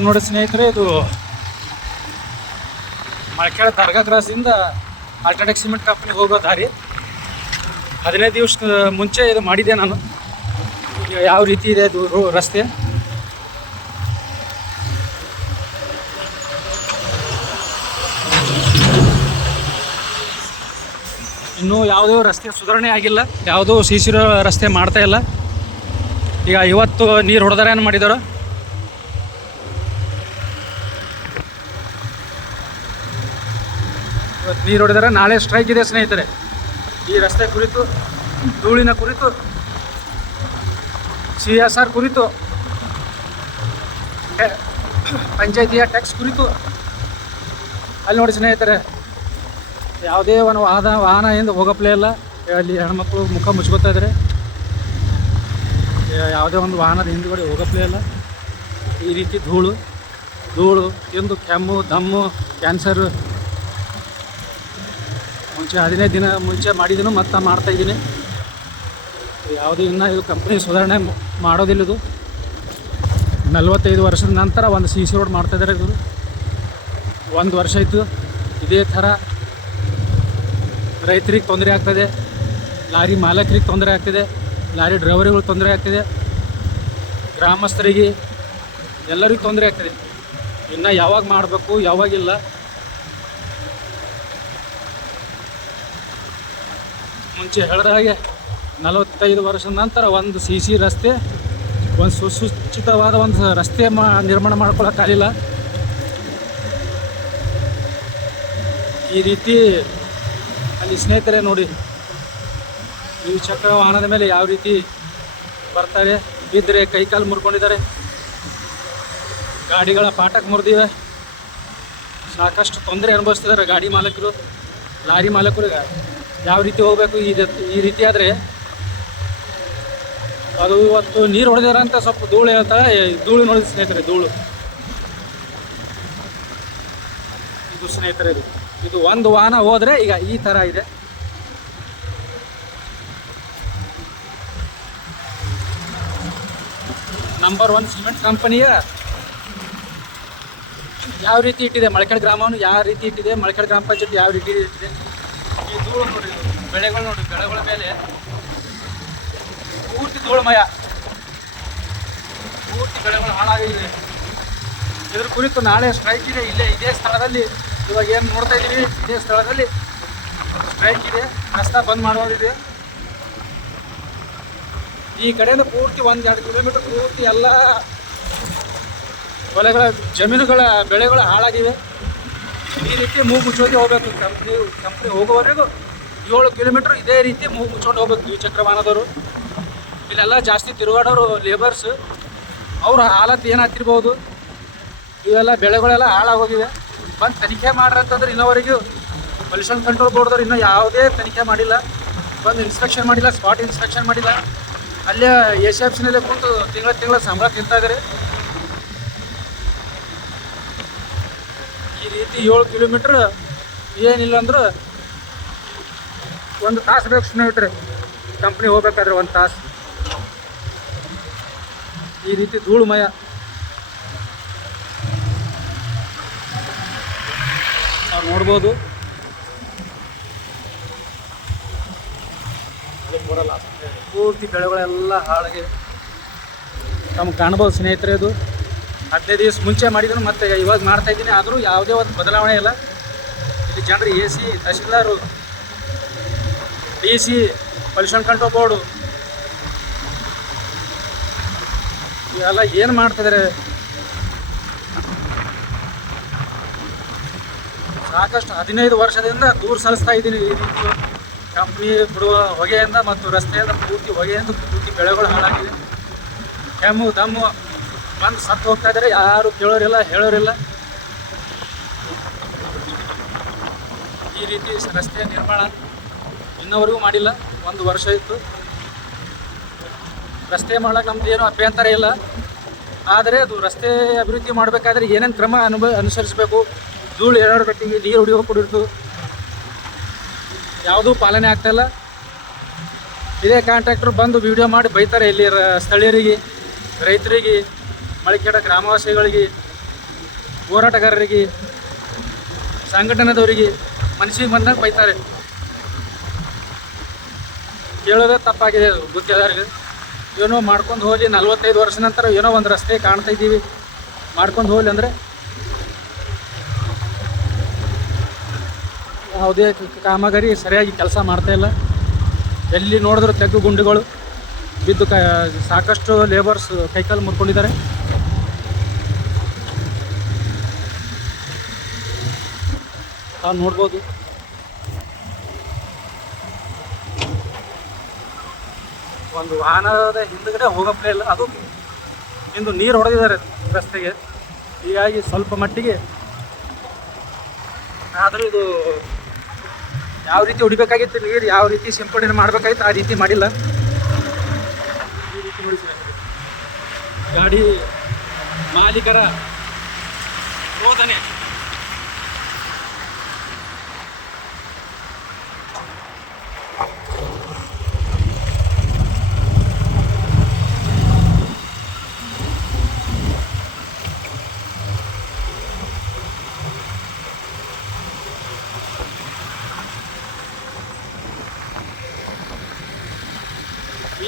ಇದು ನೋಡಿ ಸ್ನೇಹಿತರೆ, ಇದು ಮಳಖೇಡ ದರ್ಗಾ ಕ್ರಾಸಿಂದ ಅಲ್ಟ್ರಾಟೆಕ್ ಸಿಮೆಂಟ್ ಕಂಪ್ನಿಗೆ ಹೋಗೋ ದಾರಿ. 15 ದಿವಸ ಮುಂಚೆ ಇದು ಮಾಡಿದ್ದೆ ನಾನು. ಈಗ ಯಾವ ರೀತಿ ಇದೆ ಇದು ರಸ್ತೆ. ಇನ್ನೂ ಯಾವುದೋ ರಸ್ತೆ ಸುಧಾರಣೆ ಆಗಿಲ್ಲ, ಯಾವುದೋ CC ರಸ್ತೆ ಮಾಡ್ತಾ ಇಲ್ಲ. ಈಗ ಇವತ್ತು ನೀರು ಹೊಡೆದಾರೆ ಏನು ಮಾಡಿದಾರೋ. ಇವತ್ತು ನೀರು ಹೊಡೆದಾರೆ, ನಾಳೆ ಸ್ಟ್ರೈಕ್ ಇದೆ ಸ್ನೇಹಿತರೆ. ಈ ರಸ್ತೆ ಕುರಿತು, ಧೂಳಿನ ಕುರಿತು, CSR ಕುರಿತು, ಪಂಚಾಯತಿಯ ಟ್ಯಾಕ್ಸ್ ಕುರಿತು. ಅಲ್ಲಿ ನೋಡಿ ಸ್ನೇಹಿತರೆ, ಯಾವುದೇ ಒಂದು ವಾಹನ ಎಂದು ಹೋಗಪ್ಲೇ ಇಲ್ಲ. ಅಲ್ಲಿ ಹೆಣ್ಮಕ್ಳು ಮುಖ ಮುಚ್ಕೋತಾ ಇದ್ದಾರೆ. ಯಾವುದೇ ಒಂದು ವಾಹನದ ಹಿಂದುಗಡೆ ಹೋಗಪ್ಲೇ ಇಲ್ಲ. ಈ ರೀತಿ ಧೂಳು ಎಂದು ಕೆಮ್ಮು, ದಮ್ಮು, ಕ್ಯಾನ್ಸರ್ ಮುಂಚೆ 15 ದಿನ ಮುಂಚೆ ಮಾಡಿದ್ದೀನೋ ಮತ್ತೆ ಮಾಡ್ತಾಯಿದ್ದೀನಿ. ಯಾವುದೇ ಇನ್ನೂ ಇದು ಕಂಪ್ನಿ ಸುಧಾರಣೆ ಮಾಡೋದಿಲ್ಲ. ಇದು 45 ವರ್ಷದ ನಂತರ ಒಂದು CC ರೋಡ್ ಮಾಡ್ತಾಯಿದ್ದಾರೆ. ಇದು 1 ವರ್ಷ ಆಯಿತು. ಇದೇ ಥರ ರೈತರಿಗೆ ತೊಂದರೆ ಆಗ್ತದೆ, ಲಾರಿ ಮಾಲಕರಿಗೆ ತೊಂದರೆ ಆಗ್ತಿದೆ, ಲಾರಿ ಡ್ರೈವರಿಗಳು ತೊಂದರೆ ಆಗ್ತಿದೆ, ಗ್ರಾಮಸ್ಥರಿಗೆ ಎಲ್ಲರಿಗೂ ತೊಂದರೆ ಆಗ್ತದೆ. ಇನ್ನು ಯಾವಾಗ ಮಾಡಬೇಕು, ಯಾವಾಗಿಲ್ಲ. ಮುಂಚೆ ಹೇಳಿದ ಹಾಗೆ 45 ವರ್ಷದ ನಂತರ ಒಂದು CC ರಸ್ತೆ, ಒಂದು ಸುಸಜ್ಜಿತವಾದ ಒಂದು ರಸ್ತೆ ನಿರ್ಮಾಣ ಮಾಡ್ಕೊಳ್ಳೋಕ್ಕಾಗಲಿಲ್ಲ. ಈ ರೀತಿ ಅಲ್ಲಿ ಸ್ನೇಹಿತರೆ ನೋಡಿ, ದ್ವಿಚಕ್ರ ವಾಹನದ ಮೇಲೆ ಯಾವ ರೀತಿ ಬರ್ತಾರೆ, ಬಿದ್ದರೆ ಕೈಕಾಲು ಮುರ್ಕೊಂಡಿದ್ದಾರೆ, ಗಾಡಿಗಳ ಪಾಠಕ್ಕೆ ಮುರಿದಿವೆ, ಸಾಕಷ್ಟು ತೊಂದರೆ ಅನುಭವಿಸ್ತಿದ್ದಾರೆ ಗಾಡಿ ಮಾಲಕರು, ಲಾರಿ ಮಾಲಕರಿಗೆ. ಯಾವ ರೀತಿ ಹೋಗಬೇಕು ಈ ರೀತಿ ಆದರೆ. ಅದು ಇವತ್ತು ನೀರು ಹೊಡೆದಿರಂತ ಸ್ವಲ್ಪ ಧೂಳು ಹೇಳ್ತಾರೆ. ಧೂಳು ನೋಡಿ ಸ್ನೇಹಿತರೆ, ಇದು ಸ್ನೇಹಿತರೆ, ಇದು ಒಂದು ವಾಹನ ಹೋದರೆ ಈಗ ಈ ಥರ ಇದೆ. ನಂಬರ್ 1 ಸಿಮೆಂಟ್ ಕಂಪನಿಯ ಯಾವ ರೀತಿ ಇಟ್ಟಿದೆ, ಮಳಖೇಡ ಗ್ರಾಮವನ್ನು ಯಾವ ರೀತಿ ಇಟ್ಟಿದೆ, ಮಳಖೇಡ ಗ್ರಾಮ ಪಂಚಾಯತ್ ಯಾವ ರೀತಿ ಇಟ್ಟಿದೆ. ಈ ಧೂಳು ನೋಡಿ, ಬೆಳೆಗಳು ನೋಡಿ, ಬೆಳೆಗಳ ಮೇಲೆ ಪೂರ್ತಿ ಧೂಳುಮಯ, ಪೂರ್ತಿ ಬೆಳೆಗಳು ಹಾಳಾಗಿವೆ. ಇದ್ರ ಕುರಿತು ನಾಳೆ ಸ್ಟ್ರೈಕ್ ಇದೆ. ಇದೇ ಸ್ಥಳದಲ್ಲಿ, ಇವಾಗ ಏನು ನೋಡ್ತಾ ಇದ್ದೀವಿ, ಇದೇ ಸ್ಥಳದಲ್ಲಿ ಸ್ಟ್ರೈಕ್ ಇದೆ. ರಸ್ತೆ ಬಂದ್ ಮಾಡೋದಿದೆ. ಈ ಕಡೆಯಿಂದ ಪೂರ್ತಿ 1-2 ಕಿಲೋಮೀಟರ್ ಪೂರ್ತಿ ಎಲ್ಲ ಹೊಲಗಳ ಜಮೀನುಗಳ ಬೆಳೆಗಳು ಹಾಳಾಗಿವೆ. ಈ ರೀತಿ ಮೂಗು ಮುಚ್ಚೋಗಿ ಹೋಗಬೇಕು. ಕಂಪ್ನಿ ಹೋಗೋವರೆಗೂ 7 ಕಿಲೋಮೀಟ್ರ್ ಇದೇ ರೀತಿ ಮೂಗು ಮುಚ್ಕೊಂಡು ಹೋಗ್ಬೇಕು ದ್ವಿಚಕ್ರ ವಾಹನದವರು. ಇಲ್ಲೆಲ್ಲ ಜಾಸ್ತಿ ತಿರುಗಾಡೋರು ಲೇಬರ್ಸ್, ಅವ್ರ ಹಾಲತ್ ಏನಾಗ್ತಿರ್ಬೋದು. ಇವೆಲ್ಲ ಬೆಳೆಗಳೆಲ್ಲ ಹಾಳಾಗೋಗಿವೆ. ಬಂದು ತನಿಖೆ ಮಾಡ್ರಿ ಅಂತಂದ್ರೆ ಇನ್ನೋವರೆಗೂ ಪೊಲ್ಯೂಷನ್ ಕಂಟ್ರೋಲ್ ಬೋರ್ಡ್ದವ್ರು ಇನ್ನೂ ಯಾವುದೇ ತನಿಖೆ ಮಾಡಿಲ್ಲ, ಬಂದು ಇನ್ಸ್ಪೆಕ್ಷನ್ ಮಾಡಿಲ್ಲ, ಸ್ಪಾಟ್ ಇನ್ಸ್ಪೆಕ್ಷನ್ ಮಾಡಿಲ್ಲ. ಅಲ್ಲೇ ACFCನಲ್ಲೇ ಕೂತು ತಿಂಗಳ ಸಂಬಳ ತಿಂತಾ ಇದ್ದಾರೆ. ಈ ರೀತಿ 7 ಕಿಲೋಮೀಟ್ರ್ ಏನಿಲ್ಲ ಅಂದ್ರೆ 1 ತಾಸು ಬೇಕು ಸ್ನೇಹಿತರೆ. ಕಂಪ್ನಿ ಹೋಗ್ಬೇಕಾದ್ರೆ 1 ತಾಸು. ಈ ರೀತಿ ಧೂಳುಮಯ. ನಾವು ನೋಡ್ಬೋದು. ಪೂರ್ತಿ ಬೆಳೆಗಳೆಲ್ಲ ಹಾಳಾಗಿವೆ. ನಮ್ಗೆ ಕಾಣ್ಬೋದು ಸ್ನೇಹಿತರೆ. ಇದು 15 ದಿವಸ ಮುಂಚೆ ಮಾಡಿದ್ರು, ಮತ್ತೆ ಇವಾಗ ಮಾಡ್ತಾ ಇದ್ದೀನಿ. ಆದರೂ ಯಾವುದೇ ಒಂದು ಬದಲಾವಣೆ ಇಲ್ಲ. ಇಲ್ಲಿ ಜನರು AC, tahsildar, DC, pollution control board ಇವೆಲ್ಲ ಏನು ಮಾಡ್ತಿದ್ದಾರೆ. ಸಾಕಷ್ಟು 15 ವರ್ಷದಿಂದ ದೂರ ಸಲ್ಲಿಸ್ತಾ ಇದ್ದೀನಿ. ಈ ರೀತಿ ಕಂಪ್ನಿ ಬಿಡುವ ಹೊಗೆಯಿಂದ ಮತ್ತು ರಸ್ತೆಯಿಂದ ಪೂರ್ತಿ ಹೊಗೆಯಿಂದ ಪೂರ್ತಿ ಬೆಳೆಗಳು ಹಾಳಾಗಿವೆ. ಕೆಮ್ಮು ದಮ್ಮು ಬಂದು ಸತ್ತು ಹೋಗ್ತಾ ಇದ್ದಾರೆ. ಯಾರು ಕೇಳೋರಿಲ್ಲ, ಹೇಳೋರಿಲ್ಲ. ಈ ರೀತಿ ರಸ್ತೆ ನಿರ್ಮಾಣ ಇನ್ನವರೆಗೂ ಮಾಡಿಲ್ಲ. 1 ವರ್ಷ ಇತ್ತು. ರಸ್ತೆ ಮಾಡೋಕೆ ನಮ್ದು ಏನೂ ಅಭ್ಯಂತರ ಇಲ್ಲ. ಆದರೆ ಅದು ರಸ್ತೆ ಅಭಿವೃದ್ಧಿ ಮಾಡಬೇಕಾದ್ರೆ ಏನೇನು ಕ್ರಮ ಅನುಸರಿಸಬೇಕು, ಧೂಳು ಏನಾರು ಕಟ್ಟಿಗೆ ನೀರು ಹೊಡಿಯೋ ಕೊಡಿರ್ತು, ಯಾವುದೂ ಪಾಲನೆ ಆಗ್ತಾಯಿಲ್ಲ. ಇದೇ ಕಾಂಟ್ರಾಕ್ಟ್ರು ಬಂದು ವಿಡಿಯೋ ಮಾಡಿ ಬೈತಾರೆ ಇಲ್ಲಿ ಸ್ಥಳೀಯರಿಗೆ, ರೈತರಿಗೆ, ಮಳಖೇಡ ಗ್ರಾಮವಾಸಿಗಳಿಗೆ. ಹೋರಾಟಗಾರರಿಗೆ ಸಂಘಟನೆದವರಿಗೆ ಮನಸ್ಸಿಗೆ ಬಂದಾಗ ಬೈತಾರೆ. ಕೇಳೋದೇ ತಪ್ಪಾಗಿದೆ ಗುತ್ತಿಗೆದಾರರಿಗೆ. ಏನೋ ಮಾಡ್ಕೊಂಡು ಹೋಗಿ 45 ವರ್ಷ ನಂತರ ಏನೋ ಒಂದು ರಸ್ತೆ ಕಾಣ್ತಾ ಇದ್ದೀವಿ ಮಾಡ್ಕೊಂಡು ಹೋಗ್ಲಿ ಅಂದರೆ ಯಾವುದೇ ಕಾಮಗಾರಿ ಸರಿಯಾಗಿ ಕೆಲಸ ಮಾಡ್ತಾಯಿಲ್ಲ. ಎಲ್ಲಿ ನೋಡಿದ್ರು ತೆಗ್ಗು ಗುಂಡಿಗಳು ಬಿದ್ದು ಸಾಕಷ್ಟು ಲೇಬರ್ಸ್ ಕೈಕಾಲು ಮುರ್ಕೊಂಡಿದ್ದಾರೆ. ತಾವು ನೋಡ್ಬೋದು. ಒಂದು ವಾಹನದ ಹಿಂದುಗಡೆ ಹೋಗಪ್ಲೇ ಇಲ್ಲ, ಅದು ಇಂದು ನೀರು ಹೊಡೆದಿದ್ದಾರೆ ರಸ್ತೆಗೆ. ಹೀಗಾಗಿ ಸ್ವಲ್ಪ ಮಟ್ಟಿಗೆ ಆದರೂ ಇದು ಯಾವ ರೀತಿ ಹೊಡಿಬೇಕಾಗಿತ್ತು, ನೀರು ಯಾವ ರೀತಿ ಸಿಂಪಡಣೆ ಮಾಡಬೇಕಾಗಿತ್ತು ಆ ರೀತಿ ಮಾಡಿಲ್ಲ. ಈ ರೀತಿ ನೋಡಿ ಗಾಡಿ ಮಾಲೀಕರ ರೋದನೆ.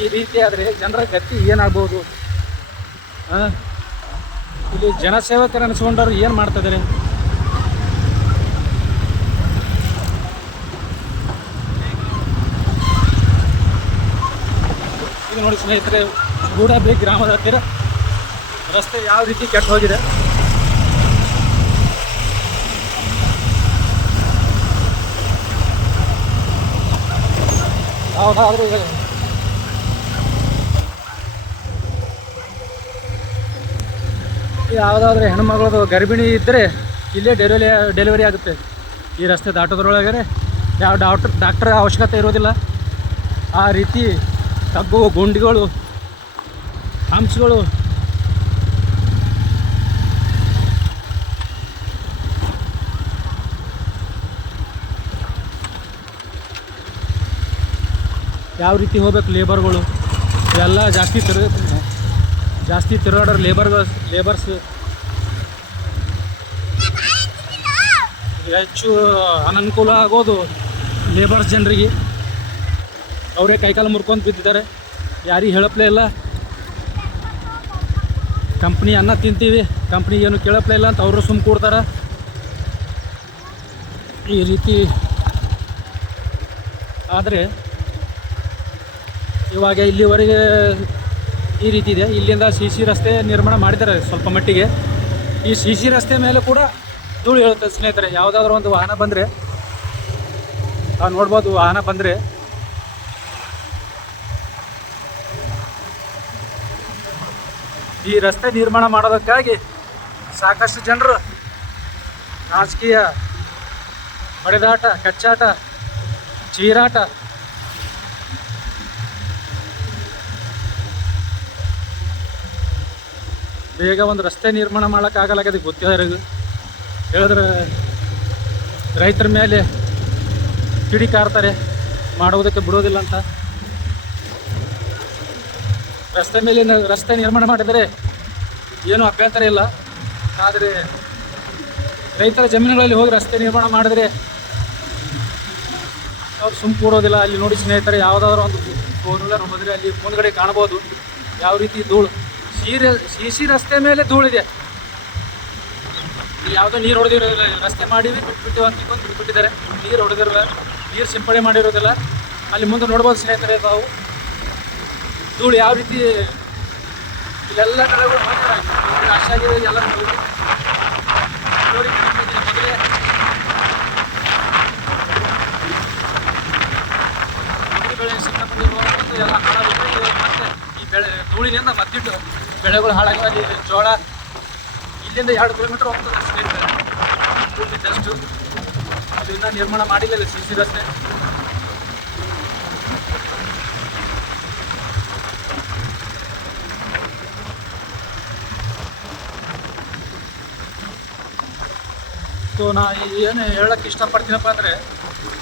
ಈ ರೀತಿ ಆದರೆ ಜನರ ಗತಿ ಏನಾಗ್ಬೋದು? ಇಲ್ಲಿ ಜನಸೇವಕರು ಅನಿಸ್ಕೊಂಡವ್ರು ಏನು ಮಾಡ್ತಿದ್ದಾರೆ? ಇದು ನೋಡಿ ಸ್ನೇಹಿತರೆ, ಗೂಡಾಬಿ ಗ್ರಾಮದ ಹತ್ತಿರ ರಸ್ತೆ ಯಾವ ರೀತಿ ಕೆಟ್ಟು ಹೋಗಿದೆ. ಯಾವುದಾದ್ರೂ ಹೆಣ್ಮಗಳದು ಗರ್ಭಿಣಿ ಇದ್ದರೆ ಇಲ್ಲೇ ಡೆಲಿವರಿ ಆಗುತ್ತೆ. ಈ ರಸ್ತೆ ದಾಟೋದ್ರೊಳಗಡೆ ಯಾವ ಡಾಕ್ಟರ್ ಅವಶ್ಯಕತೆ ಇರೋದಿಲ್ಲ. ಆ ರೀತಿ ತಗ್ಗು ಗುಂಡಿಗಳು, ಹಂಪ್ಸ್ಗಳು ಯಾವ ರೀತಿ ಹೋಗ್ಬೇಕು. ಲೇಬರ್ಗಳು ಎಲ್ಲ ಜಾಸ್ತಿ ತಿರುಗಾಡೋರು ಲೇಬರ್ಸ್ ಹೆಚ್ಚು ಅನನುಕೂಲ ಆಗೋದು ಲೇಬರ್ಸ್ ಜನರಿಗೆ. ಅವರೇ ಕೈಕಾಲು ಮುರ್ಕೊಂಡು ಬಿದ್ದಿದ್ದಾರೆ. ಯಾರಿಗೆ ಹೇಳಪ್ಲೇ ಇಲ್ಲ. ಕಂಪ್ನಿ ಅನ್ನ ತಿಂತೀವಿ, ಕಂಪ್ನಿ ಏನು ಕೇಳಪ್ಲೇ ಇಲ್ಲ ಅಂತ ಅವರು ಸುಮ್ಮ ಕೂಡ್ತಾರೆ. ಈ ರೀತಿ ಆದರೆ ಇವಾಗ ಇಲ್ಲಿವರೆಗೆ ಈ ರೀತಿ ಇದೆ. ಇಲ್ಲಿಂದ CC ರಸ್ತೆ ನಿರ್ಮಾಣ ಮಾಡಿದ್ದಾರೆ ಸ್ವಲ್ಪ ಮಟ್ಟಿಗೆ. ಈ CC ರಸ್ತೆ ಮೇಲೆ ಕೂಡ ಧೂಳು ಹೇಳುತ್ತೆ ಸ್ನೇಹಿತರೆ. ಯಾವುದಾದ್ರೂ ಒಂದು ವಾಹನ ಬಂದರೆ ನಾವು ನೋಡ್ಬೋದು. ವಾಹನ ಬಂದರೆ ಈ ರಸ್ತೆ ನಿರ್ಮಾಣ ಮಾಡೋದಕ್ಕಾಗಿ ಸಾಕಷ್ಟು ಜನರು ರಾಜಕೀಯ ಹೊಡೆದಾಟ, ಕಚ್ಚಾಟ, ಚೀರಾಟ, ಬೇಗ ಒಂದು ರಸ್ತೆ ನಿರ್ಮಾಣ ಮಾಡೋಕ್ಕಾಗಲಾಗದೆ ಗೊತ್ತಿರೋದು ಹೇಳಿದ್ರೆ ರೈತರ ಮೇಲೆ ಕಿಡಿಕಾರ್ತಾರೆ, ಮಾಡುವುದಕ್ಕೆ ಬಿಡೋದಿಲ್ಲ ಅಂತ. ರಸ್ತೆ ನಿರ್ಮಾಣ ಮಾಡಿದರೆ ಏನೂ ಅಭ್ಯಂತರ ಇಲ್ಲ. ಆದರೆ ರೈತರ ಜಮೀನುಗಳಲ್ಲಿ ಹೋಗಿ ರಸ್ತೆ ನಿರ್ಮಾಣ ಮಾಡಿದರೆ ಅವ್ರು ಸುಮ್ಮ ಕೂರೋದಿಲ್ಲ. ಅಲ್ಲಿ ನೋಡಿ ಸ್ನೇಹಿತರೆ, ಯಾವುದಾದ್ರೂ ಒಂದು 4 ವೀಲರ್ ಹೋದರೆ ಅಲ್ಲಿ ಮುಂದ್ಗಡೆ ಕಾಣ್ಬೋದು ಯಾವ ರೀತಿ ಧೂಳು. CC ರಸ್ತೆ ಮೇಲೆ ಧೂಳಿದೆ. ಯಾವುದೋ ನೀರು ಹೊಡೆದಿರೋದಿಲ್ಲ. ರಸ್ತೆ ಮಾಡಿ ಬಿಟ್ಬಿಟ್ಟಿವಿ ಅಂತ ಬಿಟ್ಬಿಟ್ಟಿದ್ದಾರೆ. ನೀರು ಹೊಡೆದಿರಲ್ಲ, ನೀರು ಸಿಂಪಡಣೆ ಮಾಡಿರೋದಿಲ್ಲ. ಅಲ್ಲಿ ಮುಂದೆ ನೋಡ್ಬೋದು ಸ್ನೇಹಿತರೆ, ತಾವು ಧೂಳು ಯಾವ ರೀತಿ ಇಲ್ಲೆಲ್ಲ ಕಡೆಗೂ ರಾಶಿಯಾಗಿದೆ. ಎಲ್ಲ ಮೊದಲೇ ಬೆಳೆ ಸಿಕ್ಕಾಪಟ್ಟಿರುವಂಥದ್ದು ಎಲ್ಲ ಹಾಳಾಗುತ್ತೆ. ಮತ್ತು ಈ ಧೂಳಿನಿಂದ ಮತ್ತಿಟ್ಟು ಬೆಳೆಗಳು ಹಾಳಾಗಿವೆ. ಅಲ್ಲಿ ಜೋಳ ಇಲ್ಲಿಂದ 2 ಕಿಲೋಮೀಟ್ರ್ ಹೋಗ್ತದೆ ಸ್ನೇಹಿತರೆ. ಜಸ್ಟು ಅದು ಇನ್ನೂ ನಿರ್ಮಾಣ ಮಾಡಿಲ್ಲ CC ರಸ್ತೆ. ಸೊ ನಾ ಏನು ಹೇಳೋಕ್ಕೆ ಇಷ್ಟಪಡ್ತೀನಪ್ಪ ಅಂದರೆ,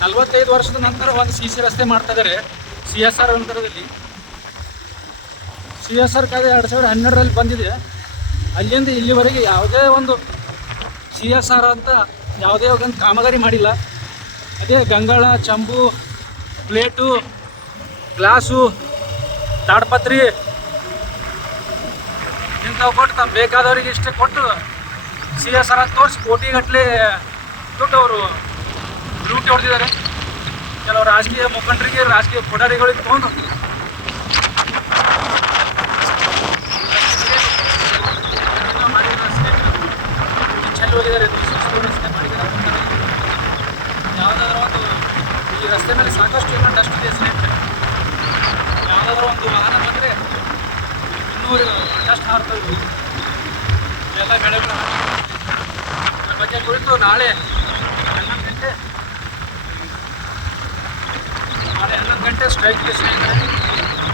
45 ವರ್ಷದ ನಂತರ ಒಂದು CC ರಸ್ತೆ ಮಾಡ್ತಾಯಿದ್ದಾರೆ CSR ಅಂತರದಲ್ಲಿ. CSR ಕಾಯ್ದೆ 2012ರಲ್ಲಿ ಬಂದಿದೆ. ಅಲ್ಲಿಂದ ಇಲ್ಲಿವರೆಗೆ ಯಾವುದೇ ಒಂದು CSR ಅಂತ ಯಾವುದೇ ಒಂದು ಕಾಮಗಾರಿ ಮಾಡಿಲ್ಲ. ಅದೇ ಗಂಗಾಳ, ಚಂಬು, ಪ್ಲೇಟು, ಗ್ಲಾಸು, ತಾಡ್ಪತ್ರಿ ಇಂಥವು ಕೊಟ್ಟು ತಮ್ಮ ಬೇಕಾದವರಿಗೆ ಇಷ್ಟೇ ಕೊಟ್ಟು CSR ಅಂತ ತೋರಿಸಿ ಕೋಟಿಗಟ್ಟಲೆ ದುಡ್ಡು ಅವರು ಲೂಟಿ ಹೊಡೆದಿದ್ದಾರೆ. ಕೆಲವು ರಾಜಕೀಯ ಮುಖಂಡರಿಗೆ, ರಾಜಕೀಯ ಪುಡಾರಿಗಳಿಗೆ ತೊಗೊಂಡು ಚೆಲ್ಲಿ ಹೋಗಿದ್ದಾರೆ. ಯಾವುದಾದ್ರೂ ಒಂದು ಈ ರಸ್ತೆ ಮೇಲೆ ಸಾಕಷ್ಟು ಏನೋ ಡಸ್ಟ್ ಇದೆ ಸ್ನೇಹಿತರೆ. ಯಾವುದಾದ್ರೂ ಒಂದು ವಾಹನ ಬಂದರೆ ಇನ್ನೂರು ಡಸ್ಟ್ ಹಾರ್ತವೆ. ಎಲ್ಲ ಬೆಳೆಗಳು ಅದ್ರ ಬಗ್ಗೆ ಕುರಿತು ನಾಳೆ 11 ಗಂಟೆ ಸ್ಟ್ರೈಕ್ ಇದೆ ಸ್ನೇಹಿತರೆ.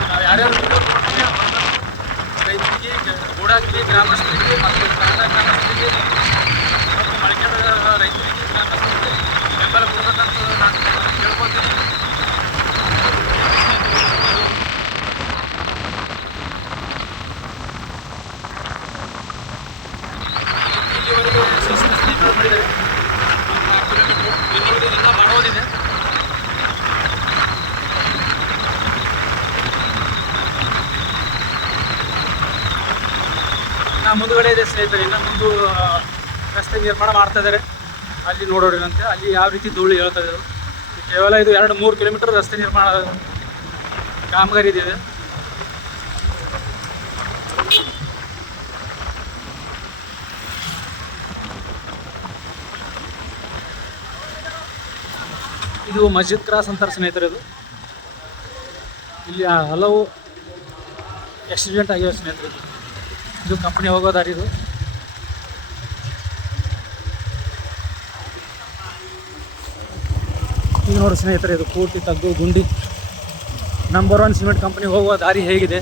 ನಾವು ಯಾರ್ಯಾರು ರೈತರಿಗೆ, ಗೂಡಾಗಿರಿ ಗ್ರಾಮಸ್ಥರಿಗೆ ಮತ್ತು ತಾಂಡ ಗ್ರಾಮಸ್ಥರಿಗೆ ಮತ್ತು ಮಳಕೇಡ ರೈತರಿಗೆ, ಗ್ರಾಮಸ್ಥರಿಗೆ ಬೆಂಬಲ ಕೊಡಬೇಕಂತ ನಾನು ಕೇಳ್ಕೊತೀನಿ. ಇಲ್ಲಿವರೆಗೂ ಶಿಸ್ತಿನ ಸ್ನೇಹಿತರು ಮಾಡಿದ್ದಾರೆ. 4 ಕಿಲೋಮೀಟ್ರು ಇನ್ನೂ ಮಾಡೋದಿದೆ. ಮುಂದುಗಡೆ ಇದೆ ಸ್ನೇಹಿತರೆ. ಇನ್ನು ಮುಂದೆ ರಸ್ತೆ ನಿರ್ಮಾಣ ಮಾಡ್ತಾ ಇದ್ದಾರೆ. ಅಲ್ಲಿ ನೋಡೋರಿರಂತೆ ಅಲ್ಲಿ ಯಾವ ರೀತಿ ಧೂಳು ಹೇಳ್ತಾ ಇದ್ದಾರೆ. ಕೇವಲ ಇದು 2-3 ಕಿಲೋಮೀಟರ್ ರಸ್ತೆ ನಿರ್ಮಾಣ ಕಾಮಗಾರಿ ಇದೆ. ಇದು ಮಸ್ಜಿದ್ ಕ್ರಾಸ್ ಅಂತಾರೆ ಸ್ನೇಹಿತರೆ. ಇಲ್ಲಿ ಹಲವು ಆಕ್ಸಿಡೆಂಟ್ ಆಗಿವೆ ಸ್ನೇಹಿತರೆ. ಇದು ಕಂಪ್ನಿ ಹೋಗೋ ದಾರಿ. ಈಗ ನೋಡಿ ಸ್ನೇಹಿತರೆ, ಇದು ಪೂರ್ತಿ ತಗ್ಗು ಗುಂಡಿ. ನಂಬರ್ 1 ಸಿಮೆಂಟ್ ಕಂಪ್ನಿ ಹೋಗುವ ದಾರಿ ಹೇಗಿದೆ,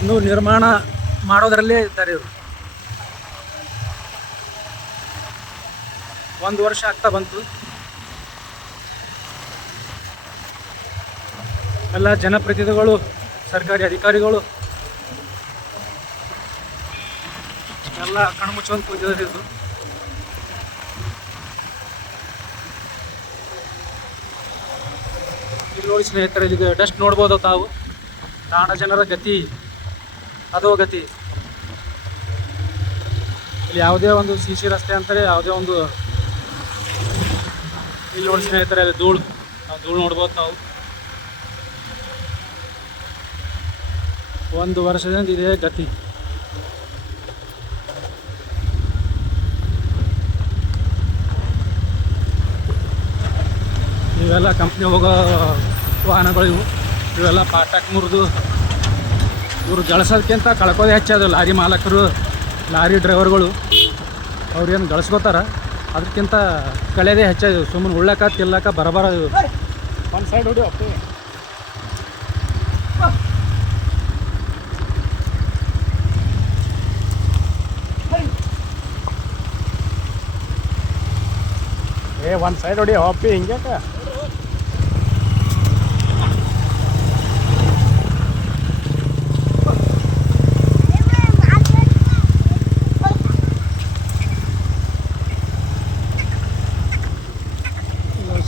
ಇನ್ನೂ ನಿರ್ಮಾಣ ಮಾಡೋದರಲ್ಲೇ ಇದ್ದಾರೆ ಇವರು. 1 ವರ್ಷ ಆಗ್ತಾ ಬಂತು. ಎಲ್ಲ ಜನಪ್ರತಿನಿಧಿಗಳು, ಸರ್ಕಾರಿ ಅಧಿಕಾರಿಗಳು ಎಲ್ಲ ಕಣ್ಮುಚ್ಚೊಂದು ಕೂತಿದ್ದಾರೆ. ಇದು ಇಲ್ಲಿ ನೋಡಿ ಸ್ನೇಹಿತರೆ, ಈಗ ಡಸ್ಟ್ ನೋಡ್ಬೋದು ತಾವು. ತಾಣ ಜನರ ಗತಿ ಅದೋ ಗತಿ. ಇಲ್ಲಿ ಯಾವುದೇ ಒಂದು CC ರಸ್ತೆ ಅಂತಾರೆ, ಯಾವುದೇ ಒಂದು ಇಲ್ಲಿ ನೋಡಿ ಸ್ನೇಹಿತರೆ, ಅಲ್ಲಿ ಧೂಳು ನೋಡ್ಬೋದು ತಾವು. 1 ವರ್ಷದಿಂದ ಇದೇ ಗತಿ. ಇವೆಲ್ಲ ಕಂಪ್ನಿ ಹೋಗೋ ವಾಹನಗಳು ಇವು. ಇವೆಲ್ಲ ಪಾಟಾಕ್ ಮುರಿದು ಇವರು ಗಳಿಸೋದಕ್ಕಿಂತ ಕಳ್ಕೋದೇ ಹೆಚ್ಚದು. ಲಾರಿ ಮಾಲಕರು, ಲಾರಿ ಡ್ರೈವರ್ಗಳು ಅವ್ರೇನು ಗಳಿಸ್ಕೋತಾರ, ಅದಕ್ಕಿಂತ ಕಳೆಯೋದೇ ಹೆಚ್ಚದು. ಸುಮ್ಮನೆ ಉಳ್ಳಾಕ ತಿಲ್ಲಕ ಬರಬರ. ಒಂದು ಸೈಡ್ ಹೊಡಿ ಅಪ್ಪು. ಒಂದು ಸೈಡ್ ಹೊಡಿ ಅಪ್ಪಿ. ಹಿಂಗ್ಯಾಕ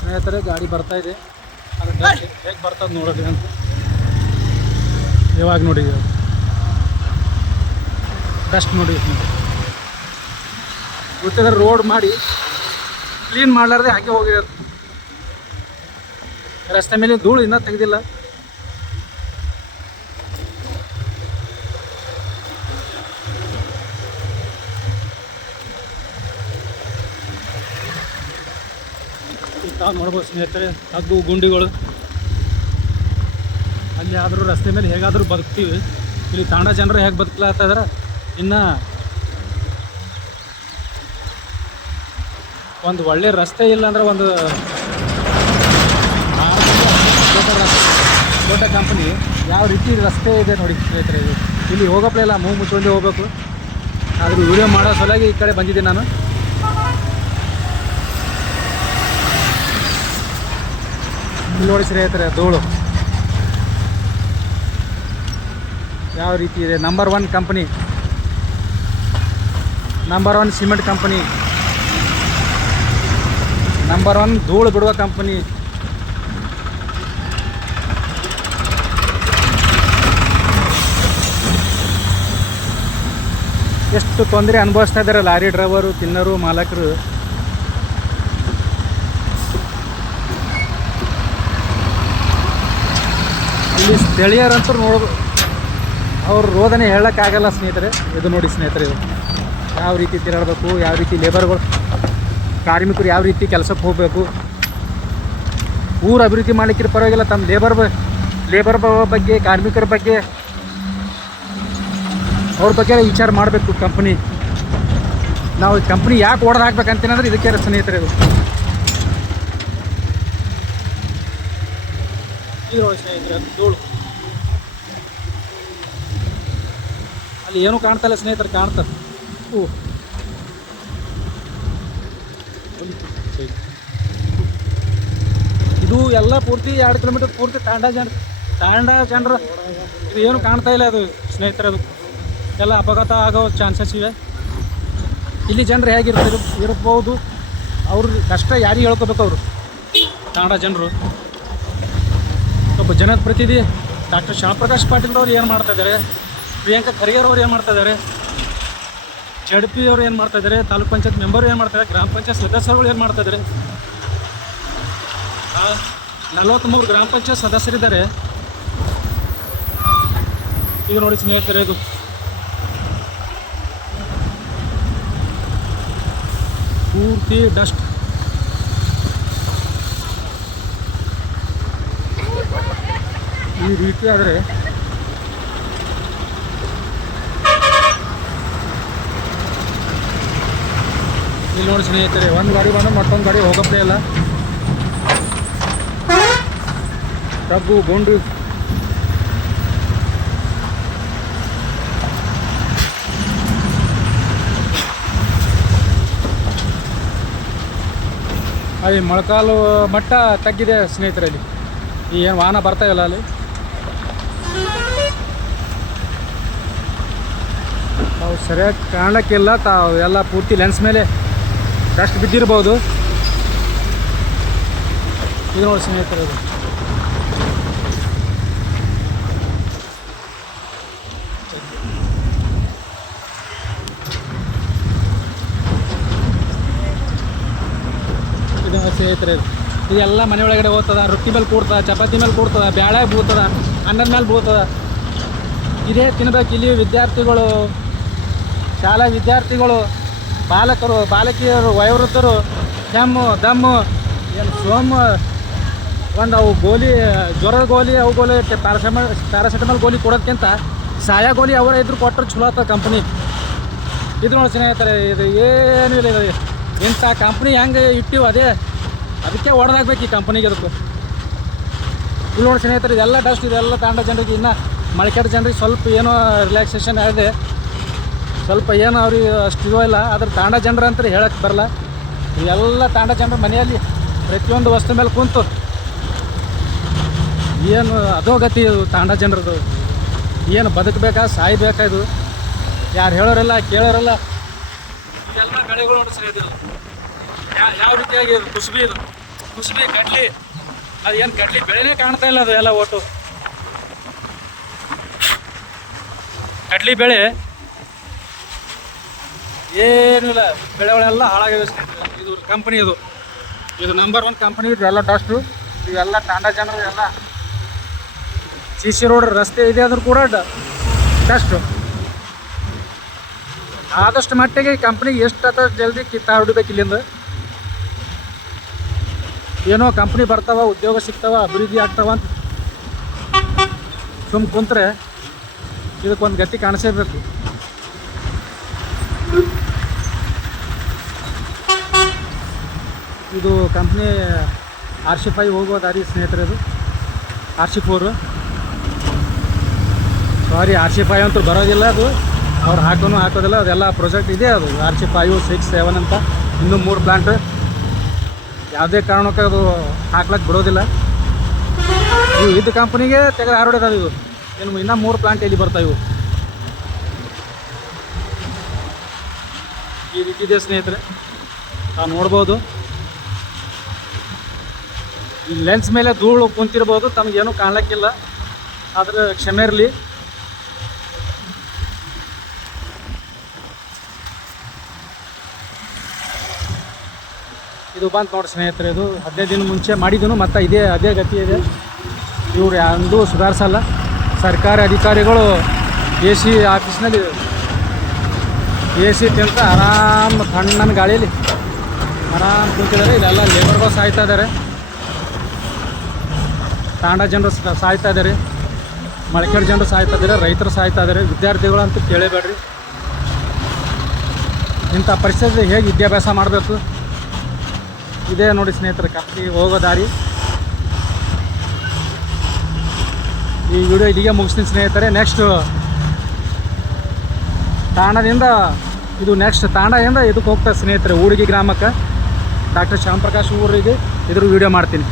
ಸ್ನೇಹಿತರೆ ಗಾಡಿ ಬರ್ತಾ ಇದೆ. ಅದು ಹೇಗೆ ಬರ್ತದೆ ನೋಡೋದು ಅಂತ ಇವಾಗ ನೋಡಿ. ಡಸ್ಟ್ ನೋಡಿ ಗೊತ್ತಿದ್ರೆ ರೋಡ್ ಮಾಡಿ ಕ್ಲೀನ್ ಮಾಡಲಾರ್ದೆ ಹಾಗೆ ಹೋಗಿರೋದು. ರಸ್ತೆ ಮೇಲೆ ಧೂಳು ಇನ್ನೂ ತೆಗೆದಿಲ್ಲ. ತಾವು ನೋಡ್ಬೋದು ಸ್ನೇಹಿತರೆ, ಹಗ್ಗು ಗುಂಡಿಗಳು. ಅಲ್ಲಿ ಆದರೂ ರಸ್ತೆ ಮೇಲೆ ಹೇಗಾದರೂ ಬದುಕ್ತೀವಿ. ಇಲ್ಲಿ ತಾಂಡ ಜನರು ಹೇಗೆ ಬದುಕಲಾಗ್ತಾ ಇದಾರೆ. ಇನ್ನು ಒಂದು ಒಳ್ಳೆ ರಸ್ತೆ ಇಲ್ಲ ಅಂದರೆ ಒಂದು ದೊಡ್ಡ ಕಂಪ್ನಿ ಯಾವ ರೀತಿ ರಸ್ತೆ ಇದೆ ನೋಡಿ ಸ್ನೇಹಿತರೆ. ಇಲ್ಲಿ ಹೋಗೋಪ್ಲೇ ಇಲ್ಲ, ಮೂಗು ಮುಚ್ಕೊಂಡೇ ಹೋಗ್ಬೇಕು. ಆದರೂ ವಿಡಿಯೋ ಮಾಡೋ ಸಲುವಾಗಿ ಈ ಕಡೆ ಬಂದಿದ್ದೀನಿ ನಾನು. ಇಲ್ಲಿ ನೋಡಿ ಸ್ನೇಹಿತರೆ, ಧೂಳು ಯಾವ ರೀತಿ ಇದೆ. Number 1 company number 1 cement company, number 1 ಧೂಳು ಬಿಡುವ ಕಂಪನಿ. ಎಷ್ಟು ತೊಂದರೆ ಅನುಭವಿಸ್ತಾ ಇದ್ದಾರೆ ಲಾರಿ ಡ್ರೈವರು, ತಿನ್ನರು, ಮಾಲಕರು. ಇಲ್ಲಿ ಸ್ಥಳೀಯರಂತೂ ಅವ್ರ ರೋದನೆ ಹೇಳೋಕ್ಕಾಗಲ್ಲ ಸ್ನೇಹಿತರೆ. ಇದು ನೋಡಿ ಸ್ನೇಹಿತರೆ, ಇದು ಯಾವ ರೀತಿ ತಿರುಗಾಡಬೇಕು, ಯಾವ ರೀತಿ ಲೇಬರ್ಗಳು, ಕಾರ್ಮಿಕರು ಯಾವ ರೀತಿ ಕೆಲಸಕ್ಕೆ ಹೋಗಬೇಕು. ಊರು ಅಭಿವೃದ್ಧಿ ಮಾಡಲಿಕ್ಕೆ ಪರವಾಗಿಲ್ಲ, ತಮ್ಮ ಲೇಬರ್ ಬಗ್ಗೆ, ಕಾರ್ಮಿಕರ ಬಗ್ಗೆ, ಅವ್ರ ಬಗ್ಗೆ ವಿಚಾರ ಮಾಡಬೇಕು ಕಂಪ್ನಿ. ನಾವು ಕಂಪ್ನಿ ಯಾಕೆ ಓಡೋದು ಹಾಕ್ಬೇಕಂತೇನಂದ್ರೆ ಇದಕ್ಕೆ ಸ್ನೇಹಿತರೆ. ಇದು ಸ್ನೇಹಿತರೆ, ಧೂಳು ಅಲ್ಲಿ ಏನೂ ಕಾಣ್ತಲ್ಲ ಸ್ನೇಹಿತರೆ, ಕಾಣ್ತದೆ. ಇದು ಎಲ್ಲ ಪೂರ್ತಿ 2 ಕಿಲೋಮೀಟರ್ ಪೂರ್ತಿ ತಾಂಡ ಜನರು ಇದು ಏನು ಕಾಣ್ತಾ ಇಲ್ಲ ಅದು ಸ್ನೇಹಿತರೆ. ಅದು ಎಲ್ಲ ಅಪಘಾತ ಆಗೋ ಚಾನ್ಸಸ್ ಇವೆ. ಇಲ್ಲಿ ಜನರು ಇರ್ಬೋದು, ಅವ್ರ ಕಷ್ಟ ಯಾರಿಗೆ ಹೇಳ್ಕೋಬೇಕು. ಅವರು ತಾಂಡ ಜನರು, ಒಬ್ಬ ಜನಪ್ರತಿನಿಧಿ ಡಾಕ್ಟರ್ ಶ್ಯಾಮಪ್ರಕಾಶ್ ಪಾಟೀಲ್ ಅವರು ಏನು ಮಾಡ್ತಾಯಿದ್ದಾರೆ, ಪ್ರಿಯಾಂಕಾ ಖರ್ಗೆ ಅವರು ಏನು ಮಾಡ್ತಾಯಿದ್ದಾರೆ, ZP ಅವರು ಏನು ಮಾಡ್ತಾಯಿದ್ದಾರೆ, ತಾಲೂಕ್ ಪಂಚಾಯತ್ ಮೆಂಬರ್ ಏನು ಮಾಡ್ತಾರೆ, ಗ್ರಾಮ ಪಂಚಾಯತ್ ಸದಸ್ಯರುಗಳು ಏನು ಮಾಡ್ತಾಯಿದ್ದಾರೆ. 43 ಗ್ರಾಮ ಪಂಚಾಯತ್ ಸದಸ್ಯರಿದ್ದಾರೆ. ಈಗ ನೋಡಿ ಸ್ನೇಹಿತರೆ, ಇದು ಪೂರ್ತಿ ಡಸ್ಟ್. ಈ ರೀತಿ ಆದರೆ ಇಲ್ಲಿ ನೋಡಿ ಸ್ನೇಹಿತರೆ, ಒಂದು ಗಾಡಿ ಬಂದು ಮತ್ತೊಂದು ಗಾಡಿ ಹೋಗಪ್ಪೇ ಇಲ್ಲ. ಕಬ್ಬು ಗೊಂಡು ಅಲ್ಲಿ ಮೊಳಕಾಲು ಮಟ್ಟ ತಗ್ಗಿದೆ ಸ್ನೇಹಿತರೆ. ಅಲ್ಲಿ ಏನು ವಾಹನ ಬರ್ತಾಯಿಲ್ಲ ಅಲ್ಲಿ. ತಾವು ಸರಿಯಾಗಿ ಕಾಣಕ್ಕಿಲ್ಲ, ತಾವು ಎಲ್ಲ ಪೂರ್ತಿ ಲೆನ್ಸ್ ಮೇಲೆ ಡಸ್ಟ್ ಬಿದ್ದಿರ್ಬೋದು. ಇದು ನೋಡಿ ಸ್ನೇಹಿತರೆ, ಇದು ಸ್ನೇಹಿತರೆ, ಇದೆಲ್ಲ ಮನೆ ಒಳಗಡೆ ಹೋಗ್ತದ. ರೊಟ್ಟಿ ಮೇಲೆ ಕೂಡ್ತದ, ಚಪಾತಿ ಮೇಲೆ ಕೂಡ್ತದ, ಬ್ಯಾಳೆ ಬೂತದ, ಅನ್ನದ ಮೇಲೆ ಬೂತದ. ಇದೇ ತಿನ್ಬೇಕು. ಇಲ್ಲಿ ವಿದ್ಯಾರ್ಥಿಗಳು, ಶಾಲಾ ವಿದ್ಯಾರ್ಥಿಗಳು, ಬಾಲಕರು, ಬಾಲಕಿಯರು, ವಯೋವೃದ್ಧರು ಕೆಮ್ಮು ದಮ್ಮು ಏನು ಒಂದು ಅವು ಗೋಲಿ, ಜ್ವರದ ಗೋಲಿ, ಅವು ಗೋಲಿ, ಪ್ಯಾರಾಸಿಟಮಾಲ್ ಗೋಲಿ ಕೊಡೋದಕ್ಕಿಂತ ಸಾಯ ಗೋಲಿ ಅವರ ಇದ್ರು ಕೊಟ್ಟರು ಚಲೋ ಆಗ್ತದೆ ಕಂಪ್ನಿ. ಇದು ನೋಡಿ ಸ್ನೇಹಿತರೆ, ಇದು ಏನೂ ಇಲ್ಲ. ಇದು ಇಂಥ ಕಂಪ್ನಿ ಹೆಂಗೆ ಇಟ್ಟಿವು ಅದಕ್ಕೆ ಹೊಡೆದಾಕ್ಬೇಕು ಈ ಕಂಪ್ನಿಗೆ. ಅದಕ್ಕೂ ಇಲ್ಲಿ ನೋಡಿ ಸ್ನೇಹಿತರೆ, ಇದೆಲ್ಲ ಡಸ್ಟ್, ಇದೆಲ್ಲ ತಾಂಡ ಜನರಿಗೆ, ಇನ್ನು ಮಳೆಕೆಟ್ಟ ಜನರಿಗೆ ಸ್ವಲ್ಪ ಏನೋ ರಿಲ್ಯಾಕ್ಸೇಷನ್ ಆಗಿದೆ, ಸ್ವಲ್ಪ ಏನು ಅವ್ರಿಗೆ ಅಷ್ಟು ಇದೋ ಇಲ್ಲ. ಅದ್ರ ತಾಂಡ ಜನರು ಅಂತ ಹೇಳಕ್ಕೆ ಬರಲ್ಲ. ಇವೆಲ್ಲ ತಾಂಡ ಜನರು ಮನೆಯಲ್ಲಿ ಪ್ರತಿಯೊಂದು ವಸ್ತು ಮೇಲೆ ಕುಂತು ಏನು ಅಧೋಗತಿ ಇದು ತಾಂಡ ಜನರದು. ಏನು ಬದುಕಬೇಕಾ ಸಾಯ್ಬೇಕಾ, ಇದು ಯಾರು ಹೇಳೋರಲ್ಲ ಕೇಳೋರಲ್ಲ. ಇದೆಲ್ಲ ಬೆಳೆಗಳು ನೋಡಿಸ್ರಿ, ಇದು ಯಾವ ರೀತಿಯಾಗಿ ಕುಸುಬಿ, ಇದು ಕುಸುಬಿ ಕಡ್ಲಿ, ಅದು ಏನು ಕಡ್ಲಿ ಬೆಳೆನೇ ಕಾಣ್ತಾ ಇಲ್ಲ. ಅದು ಎಲ್ಲ ಒಟ್ಟು ಕಡ್ಲಿ ಬೆಳೆ ಏನಿಲ್ಲ, ಬೆಳೆಗಳೆಲ್ಲ ಹಾಳಾಗಿವೆ. ಇದು ಕಂಪ್ನಿ, ಇದು ನಂಬರ್ 1 ಕಂಪ್ನಿ. ಇದೆಲ್ಲ ಡಸ್ಟು, ಇವೆಲ್ಲ ತಾಂಡ ಜನರು ಎಲ್ಲ CC ರೋಡ್ ರಸ್ತೆ ಇದೆ ಆದರೂ ಕೂಡ ಡಸ್ಟು. ಆದಷ್ಟು ಮಟ್ಟಿಗೆ ಕಂಪ್ನಿಗೆ ಎಷ್ಟು ಜಲ್ದಿ ಕಿತ್ತಾಡ್ಬೇಕು ಇಲ್ಲಿಂದ. ಏನೋ ಕಂಪ್ನಿ ಬರ್ತಾವ, ಉದ್ಯೋಗ ಸಿಗ್ತಾವ, ಅಭಿವೃದ್ಧಿ ಆಗ್ತಾವ ಅಂತ ಸುಮ್ಮ ಕುಂತ್ರೆ ಇದಕ್ಕೊಂದು ಗತಿ ಕಾಣಿಸಬೇಕು. ಇದು ಕಂಪ್ನಿ RC5 ಹೋಗುವ ದಾರಿ ಸ್ನೇಹಿತರೆ. ಇದು RC4, ಸಾರಿ RC5 ಅಂತೂ ಬರೋದಿಲ್ಲ. ಅದು ಅವ್ರು ಹಾಕೋದಿಲ್ಲ. ಅದೆಲ್ಲ ಪ್ರಾಜೆಕ್ಟ್ ಇದೆ. ಅದು RC5, 6, 7 ಅಂತ ಇನ್ನೂ 3 ಪ್ಲಾಂಟ್. ಯಾವುದೇ ಕಾರಣಕ್ಕೆ ಅದು ಹಾಕ್ಲಕ್ಕೆ ಬಿಡೋದಿಲ್ಲ. ಇವು ಇದು ಕಂಪ್ನಿಗೆ ತೆಗೆದು ಹಾರೋಡಿದಾವೆ. ಇವು ಇನ್ನೂ 3 ಪ್ಲಾಂಟ್ ಇಲ್ಲಿ ಬರ್ತಾವೆ. ಇವು ಈ ರೀತಿ ಇದೆ ಸ್ನೇಹಿತರೆ, ತಾವು ನೋಡ್ಬೋದು. ಈ ಲೆನ್ಸ್ ಮೇಲೆ ಧೂಳು ಕುಂತಿರ್ಬೋದು, ತಮಗೇನು ಕಾಣ್ಲಿಕ್ಕಿಲ್ಲ, ಆದ್ರೆ ಕ್ಷಮೆ ಇರಲಿ. ಇದು ಬಂತು ನೋಡಿ ಸ್ನೇಹಿತರೆ, ಇದು 15 ದಿನ ಮುಂಚೆ ಮಾಡಿದನು, ಮತ್ತು ಅದೇ ಗತಿ ಇದೆ. ಇವ್ರು ಯಾರೂ ಸುಧಾರಿಸಲ್ಲ. ಸರ್ಕಾರಿ ಅಧಿಕಾರಿಗಳು ಎ ಸಿ ಆಫೀಸ್ನಲ್ಲಿ ಎ ಸಿ ತಿಂತ ಆರಾಮ್ ತಣ್ಣನ ಗಾಳಿಯಲ್ಲಿ ಆರಾಮ್ ಕೂತಿದ್ದಾರೆ. ಇಲ್ಲೆಲ್ಲ ಲೇಬರ್ಗಳು ಸಾಯ್ತಾ ಇದ್ದಾರೆ, ತಾಂಡ ಜನರು ಸಾಯ್ತಾ ಇದ್ದಾರೆ, ಮಳಕೇಡು ಜನರು ಸಾಯ್ತಾ ಇದ್ದಾರೆ, ರೈತರು ಸಾಯ್ತಾ ಇದ್ದಾರೆ, ವಿದ್ಯಾರ್ಥಿಗಳು ಅಂತೂ ಕೇಳೇಬೇಡ್ರಿ. ಇಂಥ ಪರಿಸ್ಥಿತಿ ಹೇಗೆ ವಿದ್ಯಾಭ್ಯಾಸ ಮಾಡಬೇಕು? ಇದೇ ನೋಡಿ ಸ್ನೇಹಿತರೆ ಕಂಪ್ನಿಗೆ ಹೋಗೋ ದಾರಿ. ಈ ವಿಡಿಯೋ ಇಲ್ಲಿಗೆ ಮುಗಿಸ್ತೀನಿ ಸ್ನೇಹಿತರೆ. ನೆಕ್ಸ್ಟ್ ತಾಂಡದಿಂದ ಇದಕ್ಕೆ ಹೋಗ್ತಾ ಸ್ನೇಹಿತರೆ, ಊರಿಗೆ ಗ್ರಾಮಕ್ಕೆ ಡಾಕ್ಟರ್ ಶ್ಯಾಮ್ ಪ್ರಕಾಶ್ ಊರಿಗೆ ಇದ್ರ ವಿಡಿಯೋ ಮಾಡ್ತೀನಿ.